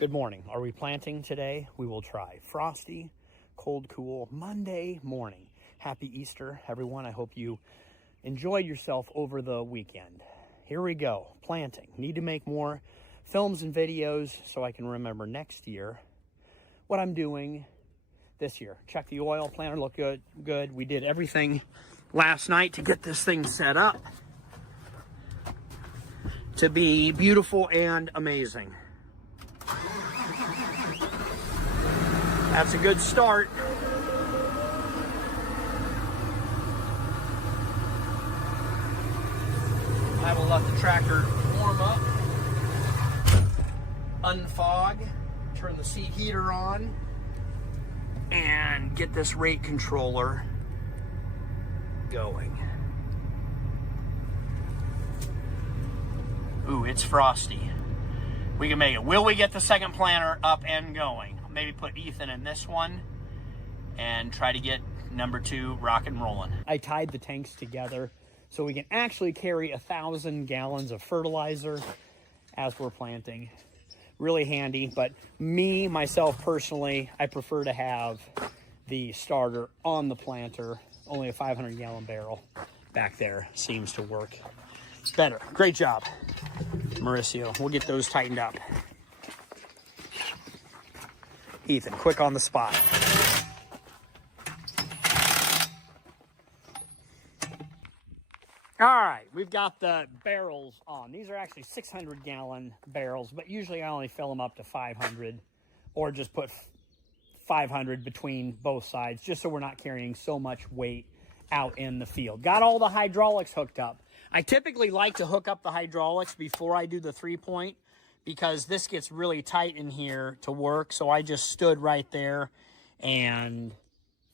Good morning. Are we planting today? We will try. Frosty, cold, cool Monday morning. Happy Easter, everyone. I hope you enjoyed yourself over the weekend. Here we go. Planting. Need to make more films and videos so I can remember next year what I'm doing this year. Check the oil. Planter looked good. We did everything last night to get this thing set up to be beautiful and amazing. That's a good start. I will let the tractor warm up, unfog, turn the seat heater on, and get this rate controller going. Ooh, it's frosty. We can make it. Will we get the second planter up and going? Maybe put Ethan in this one and try to get number 2 rock and rolling. I tied the tanks together so we can actually carry 1,000 gallons of fertilizer as we're planting. Really handy, but myself personally, I prefer to have the starter on the planter. Only a 500 gallon barrel back there seems to work better. Great job, Mauricio. We'll get those tightened up. Ethan, quick on the spot. All right, we've got the barrels on. These are actually 600 gallon barrels, but usually I only fill them up to 500 or just put 500 between both sides just so we're not carrying so much weight out in the field. Got all the hydraulics hooked up. I typically like to hook up the hydraulics before I do the 3-point because this gets really tight in here to work. So I just stood right there and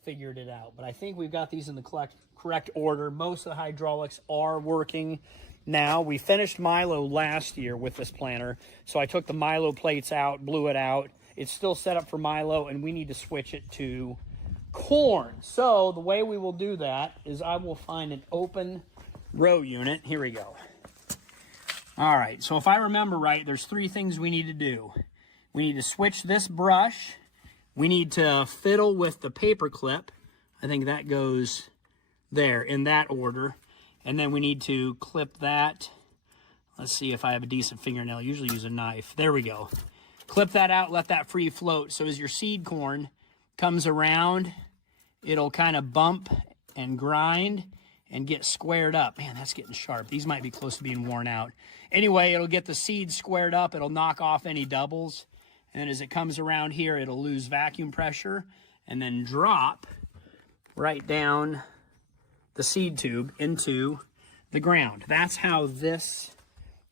figured it out. But I think we've got these in the correct order. Most of the hydraulics are working now. We finished Milo last year with this planter. So I took the Milo plates out, blew it out. It's still set up for Milo, and we need to switch it to corn. So the way we will do that is I will find an open row unit. Here we go. All right, so if I remember right, there's 3 things we need to do. We need to switch this brush. We need to fiddle with the paper clip. I think that goes there in that order. And then we need to clip that. Let's see if I have a decent fingernail. I usually use a knife. There we go. Clip that out, let that free float. So as your seed corn comes around, it'll kind of bump and grind and get squared up. Man, that's getting sharp. These might be close to being worn out. Anyway, it'll get the seed squared up. It'll knock off any doubles. And then as it comes around here, it'll lose vacuum pressure and then drop right down the seed tube into the ground. That's how this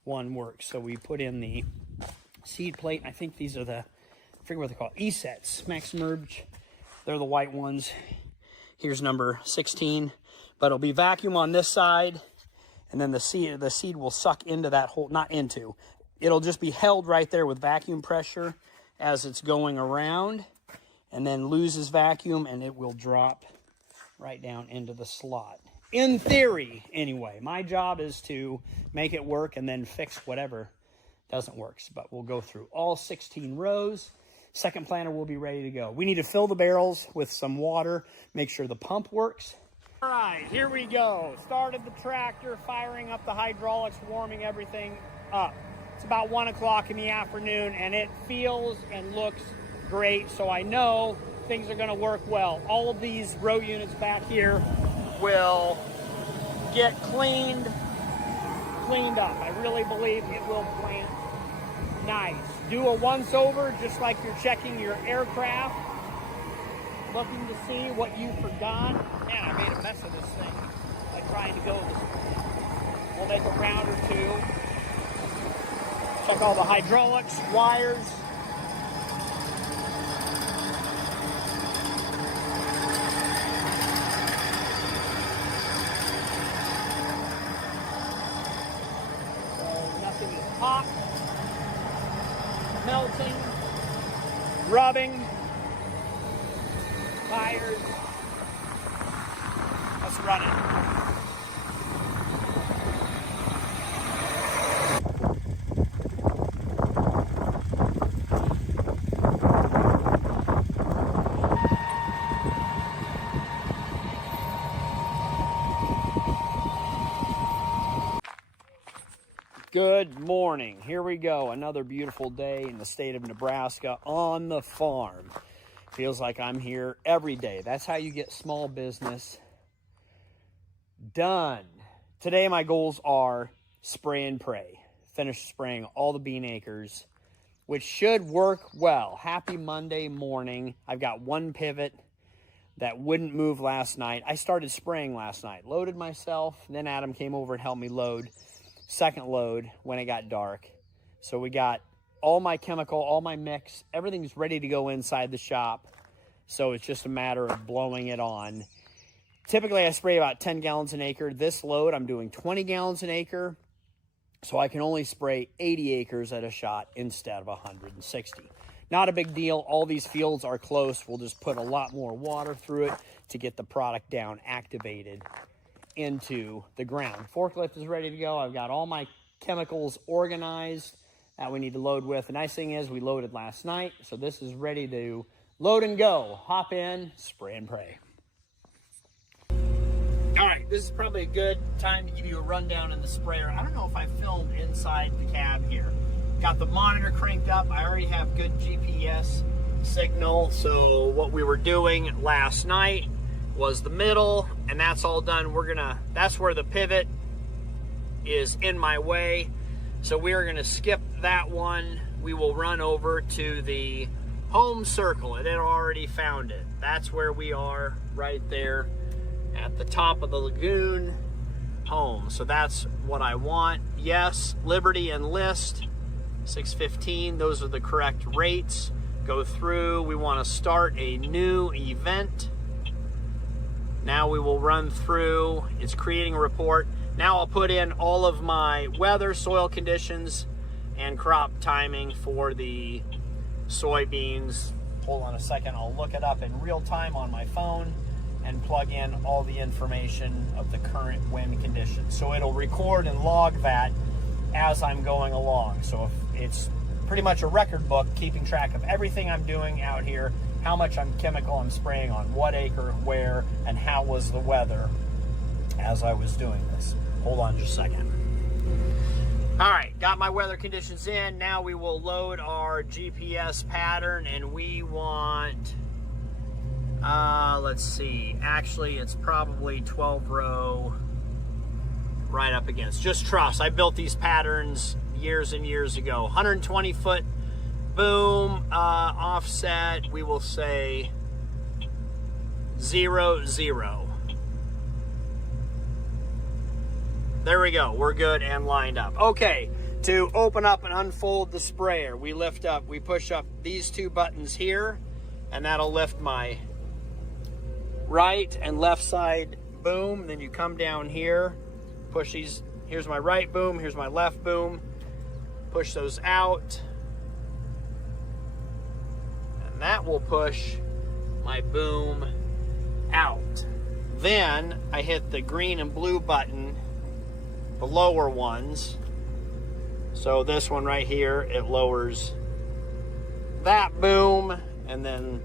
one works. So we put in the seed plate. I think these are I forget what they're called, E-sets, Max Merge. They're the white ones. Here's number 16. But it'll be vacuum on this side, and then the seed will suck into that hole, not into. It'll just be held right there with vacuum pressure as it's going around, and then loses vacuum, and it will drop right down into the slot. In theory, anyway. My job is to make it work and then fix whatever doesn't work. But we'll go through all 16 rows. Second planter will be ready to go. We need to fill the barrels with some water, make sure the pump works. All right, here we go. Started the tractor, firing up the hydraulics, warming everything up. It's about 1 o'clock in the afternoon, and it feels and looks great, so I know things are gonna work well. All of these row units back here will get cleaned up. I really believe it will plant nice. Do a once-over, just like you're checking your aircraft, looking to see what you forgot. Man, I made a mess of this thing by trying to go this way. We'll make a round or 2. Check all the hydraulics, wires. So nothing is hot, melting, rubbing. Tires. Let's run it. morning. Here we go. Another beautiful day in the state of Nebraska on the farm. Feels like I'm here every day. That's how you get small business done. Today my goals are spray and pray. Finish spraying all the bean acres, which should work well. Happy Monday morning. I've got one pivot that wouldn't move last night. I started spraying last night. Loaded myself. Then Adam came over and helped me load. Second load when it got dark. So we got all my chemical, all my mix. Everything's ready to go inside the shop. So it's just a matter of blowing it on. Typically I spray about 10 gallons an acre. This load I'm doing 20 gallons an acre. So I can only spray 80 acres at a shot instead of 160. Not a big deal. All these fields are close. We'll just put a lot more water through it to get the product down activated into the ground. Forklift is ready to go. I've got all my chemicals organized that we need to load with. The nice thing is we loaded last night, so this is ready to load and go. Hop in, spray and pray. All right, this is probably a good time to give you a rundown in the sprayer. I don't know if I filmed inside the cab here. Got the monitor cranked up. I already have good GPS signal. So what we were doing last night was the middle, and that's all done. That's where the pivot is in my way. So we are gonna skip that one. We will run over to the home circle, and it already found it. That's where we are, right there at the top of the lagoon, home. So that's what I want. Yes, Liberty and List, 615, those are the correct rates. Go through, we want to start a new event. Now we will run through, it's creating a report. Now I'll put in all of my weather, soil conditions, and crop timing for the soybeans. Hold on a second, I'll look it up in real time on my phone and plug in all the information of the current wind conditions. So it'll record and log that as I'm going along. So if it's pretty much a record book, keeping track of everything I'm doing out here, how much chemical I'm spraying on what acre, where, and how was the weather as I was doing this. Hold on just a second. All right, got my weather conditions in. Now we will load our GPS pattern, and we want, let's see, actually it's probably 12 row right up against, just truss. I built these patterns years and years ago. 120 foot boom, offset, we will say 0, 0. There we go, we're good and lined up. Okay, to open up and unfold the sprayer, we push up these two buttons here, and that'll lift my right and left side boom. Then you come down here, push these, here's my right boom, here's my left boom, push those out, and that will push my boom out. Then I hit the green and blue button, the lower ones. So this one right here, it lowers that boom, and then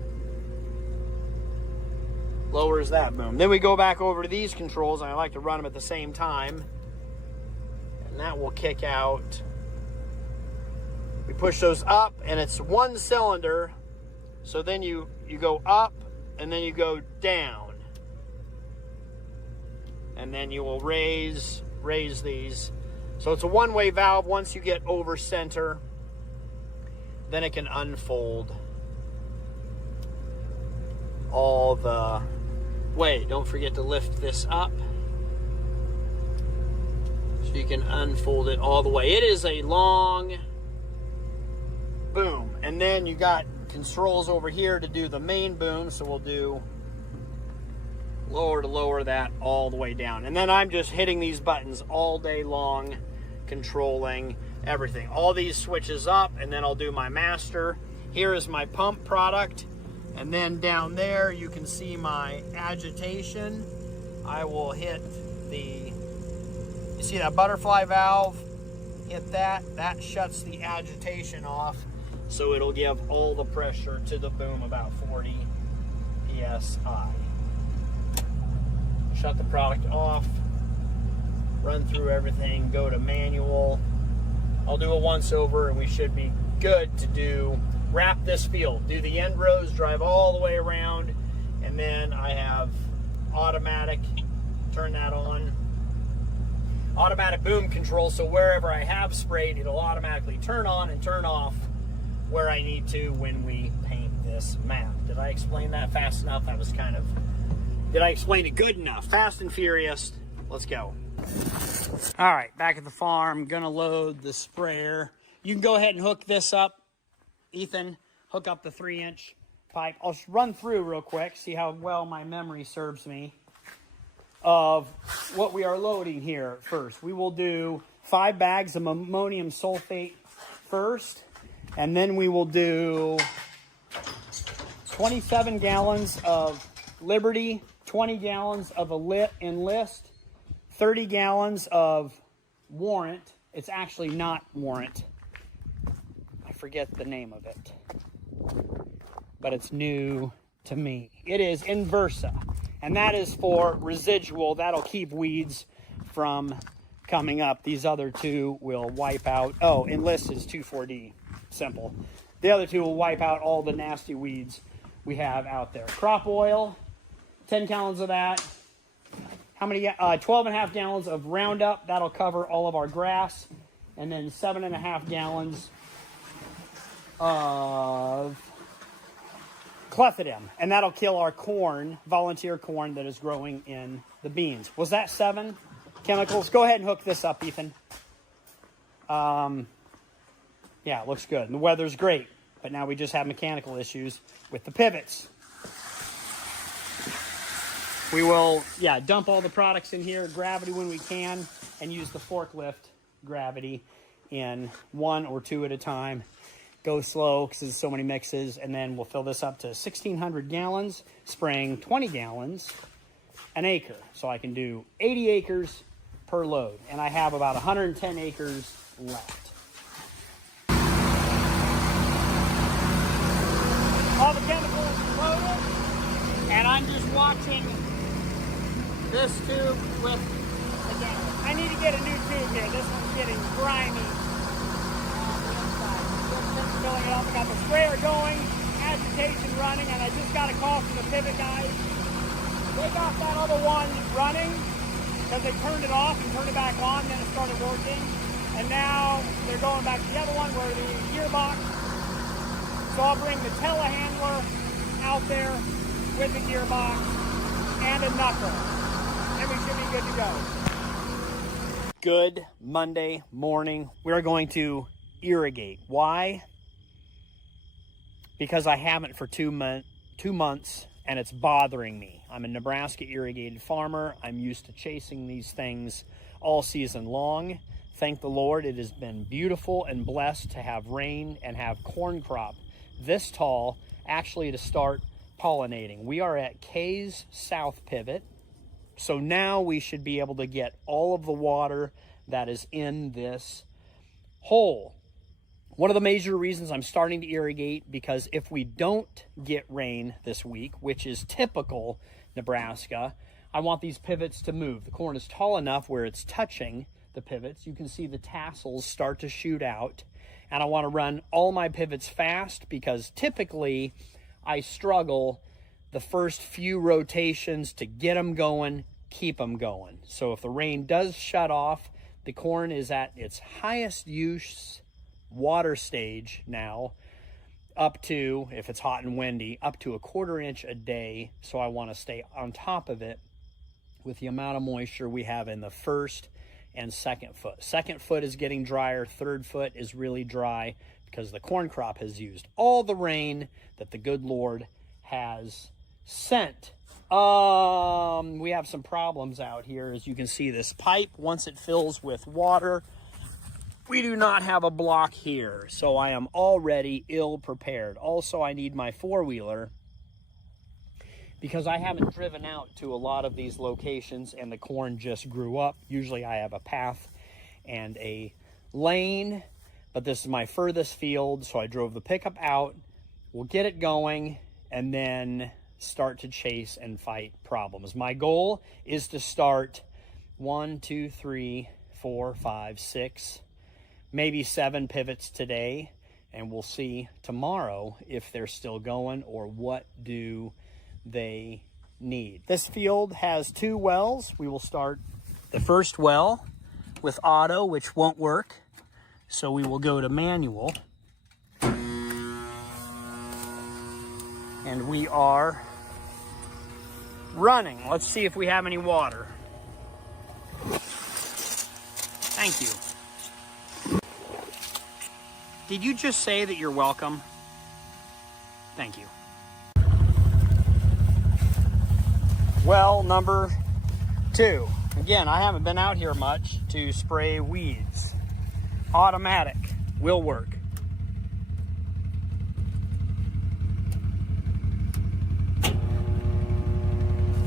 lowers that boom. Then we go back over to these controls, and I like to run them at the same time, and that will kick out. We push those up, and it's one cylinder, so then you go up, and then you go down, and then you will raise these. So it's a one-way valve. Once you get over center, then it can unfold all the way. Don't forget to lift this up so you can unfold it all the way. It is a long boom. And then you got controls over here to do the main boom. So we'll do lower to lower that all the way down. And then I'm just hitting these buttons all day long, controlling everything. All these switches up, and then I'll do my master. Here is my pump product. And then down there, you can see my agitation. I will hit you see that butterfly valve? Hit that. That shuts the agitation off. So it'll give all the pressure to the boom, about 40 PSI. Shut the product off. Run through everything. Go to manual. I'll do a once over and we should be good to wrap this field. Do the end rows, drive all the way around, and then I have automatic, turn that on, automatic boom control, so wherever I have sprayed, it'll automatically turn on and turn off where I need to when we paint this map. Did I explain that fast enough? That was kind of, did I explain it good enough? Fast and furious. Let's go. All right, back at the farm, gonna load the sprayer. You can go ahead and hook this up, Ethan. Hook up the 3-inch pipe. I'll run through real quick, see how well my memory serves me of what we are loading here first. We will do 5 bags of ammonium sulfate first, and then we will do 27 gallons of Liberty, 20 gallons of Enlist, 30 gallons of Warrant. It's actually not Warrant. I forget the name of it, but it's new to me. It is Inversa, and that is for residual. That'll keep weeds from coming up. These other two will wipe out. Oh, Enlist is 2,4-D, simple. The other two will wipe out all the nasty weeds we have out there. Crop oil, 10 gallons of that. How many? 12.5 gallons of Roundup. That'll cover all of our grass. And then 7.5 gallons of Clethodim. And that'll kill our corn, volunteer corn that is growing in the beans. Was that 7 chemicals? Go ahead and hook this up, Ethan. Yeah, it looks good. And the weather's great. But now we just have mechanical issues with the pivots. We will, dump all the products in here, gravity when we can, and use the forklift gravity in 1 or 2 at a time. Go slow because there's so many mixes, and then we'll fill this up to 1,600 gallons, spraying 20 gallons an acre. So I can do 80 acres per load, and I have about 110 acres left. All the chemicals loaded, and I'm just watching this tube with the gas. I need to get a new tube here. This one's getting grimy on the inside. Just filling it up. I got the sprayer going, agitation running, and I just got a call from the pivot guys. They got that other one running because they turned it off and turned it back on, then it started working. And now they're going back to the other one where the gearbox. So I'll bring the telehandler out there with the gearbox and a knuckle. And we should be good to go. Good Monday morning. We're going to irrigate. Why? Because I haven't for 2 months and it's bothering me. I'm a Nebraska irrigated farmer. I'm used to chasing these things all season long. Thank the Lord, it has been beautiful and blessed to have rain and have corn crop this tall actually to start pollinating. We are at Kay's South Pivot. So now we should be able to get all of the water that is in this hole. One of the major reasons I'm starting to irrigate, because if we don't get rain this week, which is typical Nebraska, I want these pivots to move. The corn is tall enough where it's touching the pivots. You can see the tassels start to shoot out. And I want to run all my pivots fast because typically I struggle the first few rotations to get them going, keep them going. So if the rain does shut off, the corn is at its highest use water stage now, up to, if it's hot and windy, up to 1/4 inch a day. So I want to stay on top of it with the amount of moisture we have in the first and second foot. Second foot is getting drier. Third foot is really dry because the corn crop has used all the rain that the good Lord has sent. We have some problems out here. As you can see, this pipe, once it fills with water, we do not have a block here. So I am already ill prepared. Also, I need my 4-wheeler because I haven't driven out to a lot of these locations and the corn just grew up. Usually I have a path and a lane, but this is my furthest field. So I drove the pickup out. We'll get it going and then start to chase and fight problems. My goal is to start 1, 2, 3, 4, 5, 6 maybe 7 pivots today, and we'll see tomorrow if they're still going or what do they need. This field has 2 wells. We will start the first well with auto, which won't work. So we will go to manual. And we are running. Let's see if we have any water. Thank you. Did you just say that you're welcome? Thank you. Well, number 2. Again, I haven't been out here much to spray weeds. Automatic will work.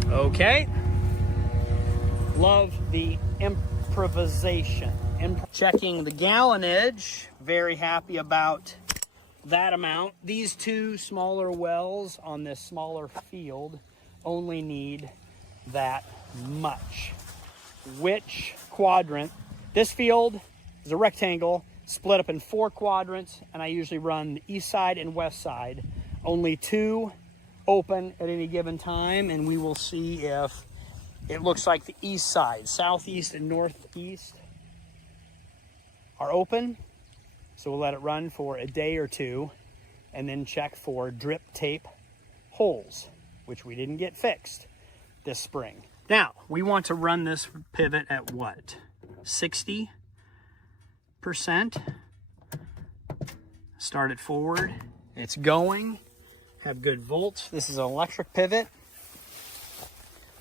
Okay. Love the improvisation. Checking the gallonage. Very happy about that amount. These 2 smaller wells on this smaller field only need that much. Which quadrant? This field is a rectangle split up in 4 quadrants, and I usually run the east side and west side. Only 2 open at any given time, and we will see if it looks like the east side, southeast and northeast, are open. So we'll let it run for a day or 2 and then check for drip tape holes, which we didn't get fixed this spring. Now, we want to run this pivot at what? 60%. Start it forward. It's going. Have good volts. This is an electric pivot.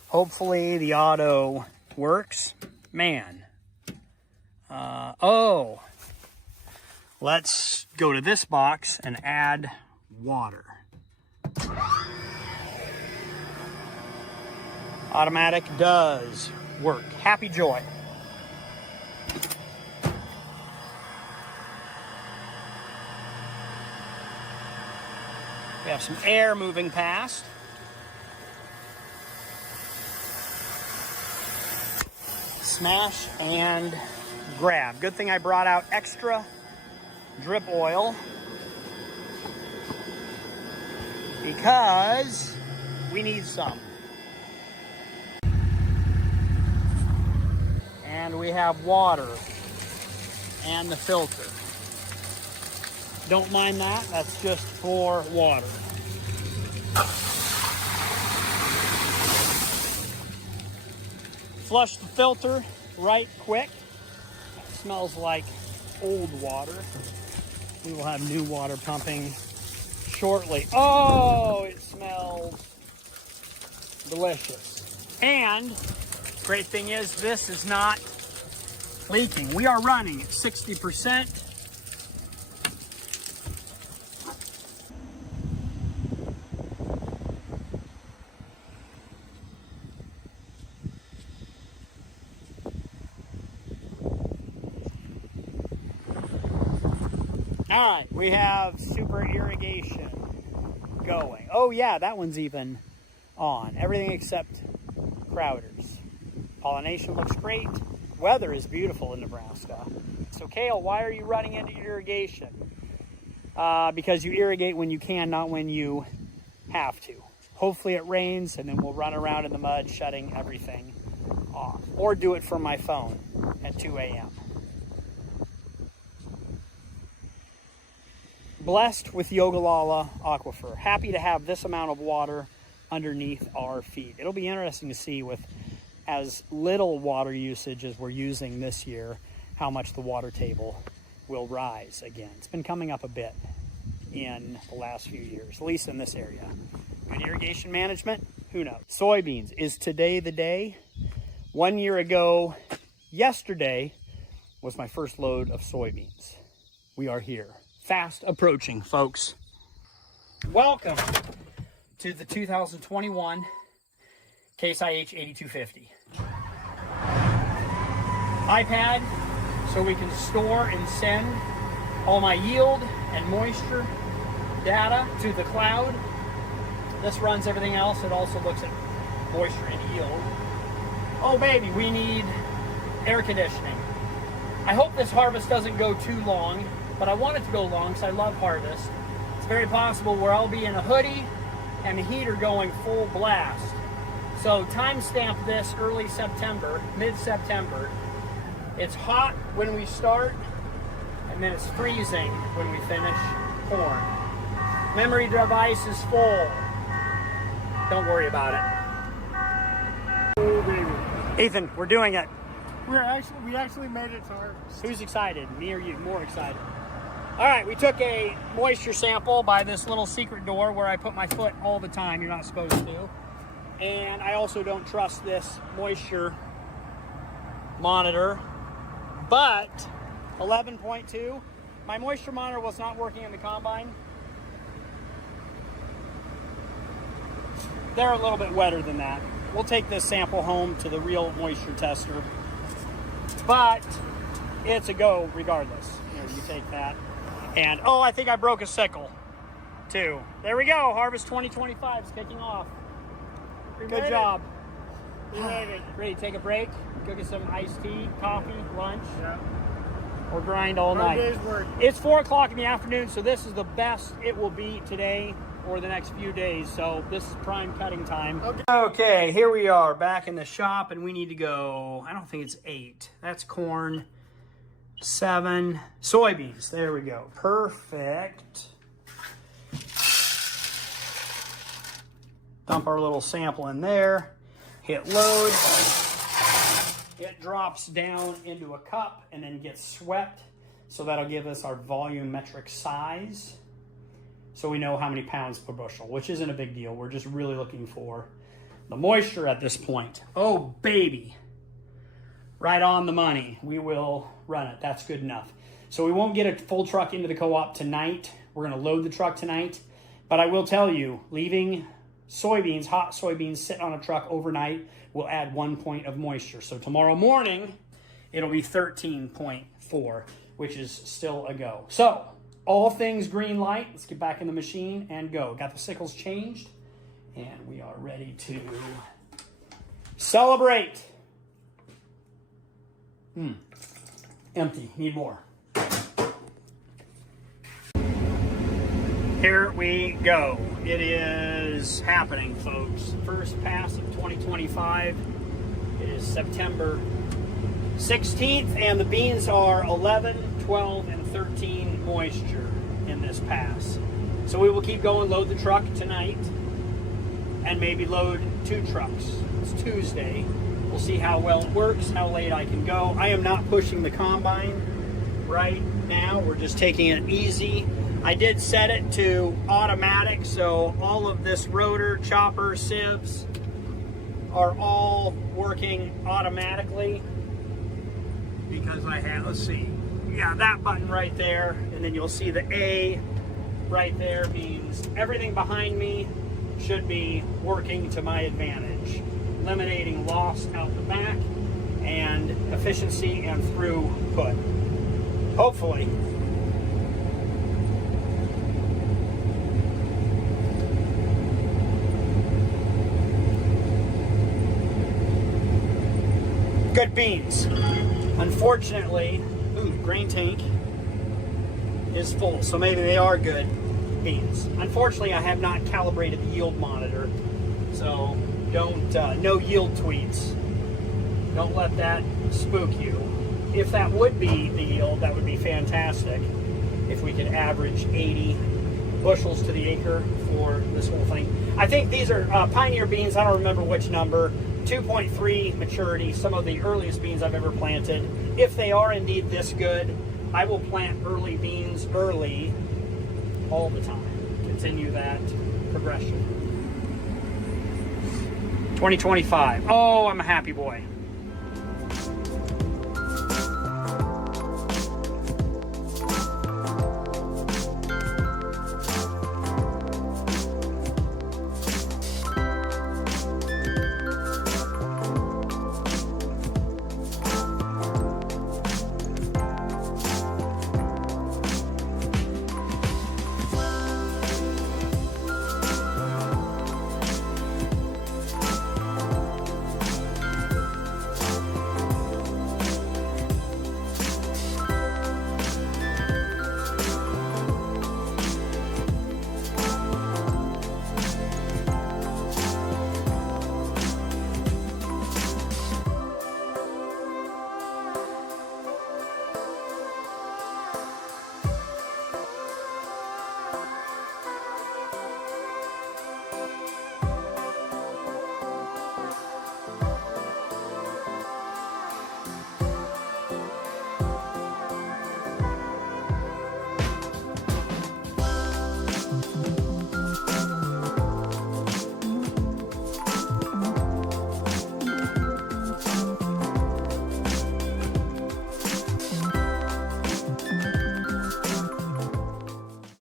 Hopefully the auto works. Man. Let's go to this box and add water. Automatic does work. Happy joy. We have some air moving past. Smash and grab. Good thing I brought out extra drip oil because we need some. And we have water and the filter. Don't mind that, that's just for water. Flush the filter right quick. It smells like old water. We will have new water pumping shortly. Oh, it smells delicious. And great thing is this is not leaking. We are running at 60%. All right, we have super irrigation going. Oh yeah, that one's even on. Everything except Crowder's. Pollination looks great. Weather is beautiful in Nebraska. So Kale, why are you running into irrigation? Because you irrigate when you can, not when you have to. Hopefully it rains and then we'll run around in the mud shutting everything off. Or do it from my phone at 2 a.m. Blessed with Ogallala Aquifer. Happy to have this amount of water underneath our feet. It'll be interesting to see with as little water usage as we're using this year, how much the water table will rise again. It's been coming up a bit in the last few years, at least in this area. Good irrigation management? Who knows? Soybeans. Is today the day? 1 year ago, yesterday, was my first load of soybeans. We are here. Fast approaching, folks. Welcome to the 2021 Case IH 8250. iPad, so we can store and send all my yield and moisture data to the cloud. This runs everything else. It also looks at moisture and yield. Oh baby, we need air conditioning. I hope this harvest doesn't go too long, but I want it to go long because I love harvest. It's very possible where I'll be in a hoodie and the heater going full blast. So timestamp this early September, mid-September. It's hot when we start, and then it's freezing when we finish corn. Memory device is full. Don't worry about it. Oh, baby. Ethan, we're doing it. We actually made it to harvest. Who's excited? Me or you? More excited. All right, we took a moisture sample by this little secret door where I put my foot all the time. You're not supposed to. And I also don't trust this moisture monitor. But 11.2, my moisture monitor was not working in the combine. They're a little bit wetter than that. We'll take this sample home to the real moisture tester. But it's a go regardless. Here, you take that. And, oh, I think I broke a sickle, too. There we go. Harvest 2025 is kicking off. Good job. We made it. Ready to take a break? Go get some iced tea, coffee, lunch, Yeah. or grind all Hard night. day's work. It's 4 o'clock in the afternoon, so this is the best it will be today or the next few days. So this is prime cutting time. Okay, here we are back in the shop, and we need to go, I don't think it's 8. That's corn. 7 soybeans. There we go. Perfect. Dump our little sample in there. Hit load. It drops down into a cup and then gets swept. So that'll give us our volumetric size. So we know how many pounds per bushel, which isn't a big deal. We're just really looking for the moisture at this point. Oh, baby. Right on the money. We will run it. That's good enough. So we won't get a full truck into the co-op tonight. We're going to load the truck tonight. But I will tell you, leaving soybeans, hot soybeans, sit on a truck overnight will add 1 point of moisture. So tomorrow morning, it'll be 13.4, which is still a go. So all things green light. Let's get back in the machine and go. Got the sickles changed, and we are ready to celebrate. Empty. Need more. Here we go. It is happening, folks. First pass of 2025. It is September 16th, and the beans are 11, 12, and 13 moisture in this pass. So we will keep going, load the truck tonight, and maybe load 2 trucks. It's Tuesday. We'll see how well it works, how late I can go. I am not pushing the combine right now. We're just taking it easy. I did set it to automatic, so all of this rotor, chopper, sieves are all working automatically because I have, let's see, yeah, that button right there, and then you'll see the A right there means everything behind me should be working to my advantage, eliminating loss out the back and efficiency and throughput. Hopefully. Good beans. Unfortunately, the grain tank is full, so maybe they are good beans. Unfortunately, I have not calibrated the yield monitor, so don't, no yield tweets. Don't let that spook you. If that would be the yield, that would be fantastic. If we could average 80 bushels to the acre for this whole thing. I think these are Pioneer beans. I don't remember which number. 2.3 maturity, some of the earliest beans I've ever planted. If they are indeed this good, I will plant early beans early all the time. Continue that progression. 2025. Oh, I'm a happy boy.